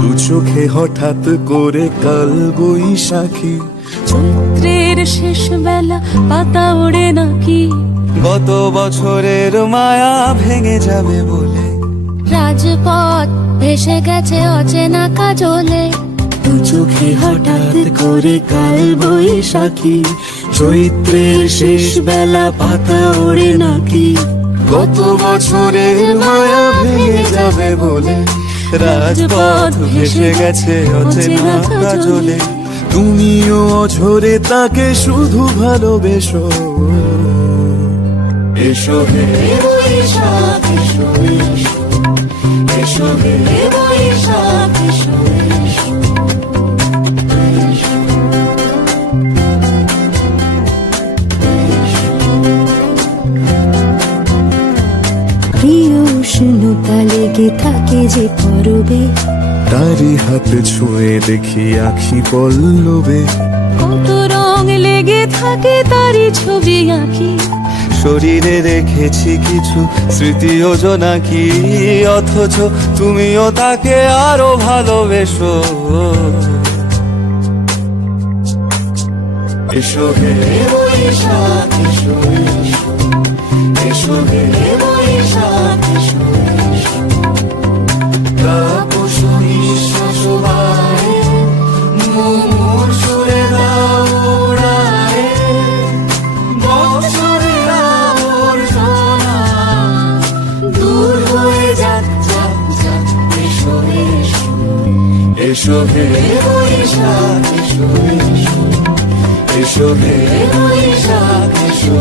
দু চোখে হঠাৎ করে কাল বৈশাখী, চৈত্রের শেষ বেলা পাতা ওড়ে নাকি, গত বছরের মায়া ভেঙে যাবে বলে রাজপথ ভেসে গেছে অচেনা কাজলে। দু চোখে হঠাৎ করে কাল বৈশাখী, চৈত্রের শেষ বেলা পাতা ওড়ে নাকি, গত বছরের মায়া ভেঙে যাবে বলে রাজপথ ভেসে গেছে অচেনা কাজলে। তুমিও অঝরে তাকে শুধু ভালোবেসো, এসো হে বৈশাখ এসো, এসো হে বৈশাখ এসো। প্রিয় উষ্ণতা লেগে থাকে যে পরবে, তারি হাত ছুঁয়ে দেখি আখি পল্লবে, কত রং লেগে থাকে তারই ছবি আঁকি। শরীরে রেখেছি কিছু স্মৃতি ও জোনাকি, অথচ তুমিও তাকে আরো ভালোবেসো, এসো হে বৈশাখ এসো, এসো হে বৈশাখ এসো। তাপস নিঃশ্বাস বাড়ে, মুমুর সুরে দাও উড়ায়ে, বৎসরের আবর্জনা দূর হয়ে যাক যাক যাক। এসো এসো, এসো হে বৈশাখ এসো, এসো হে বৈশাখ এসো।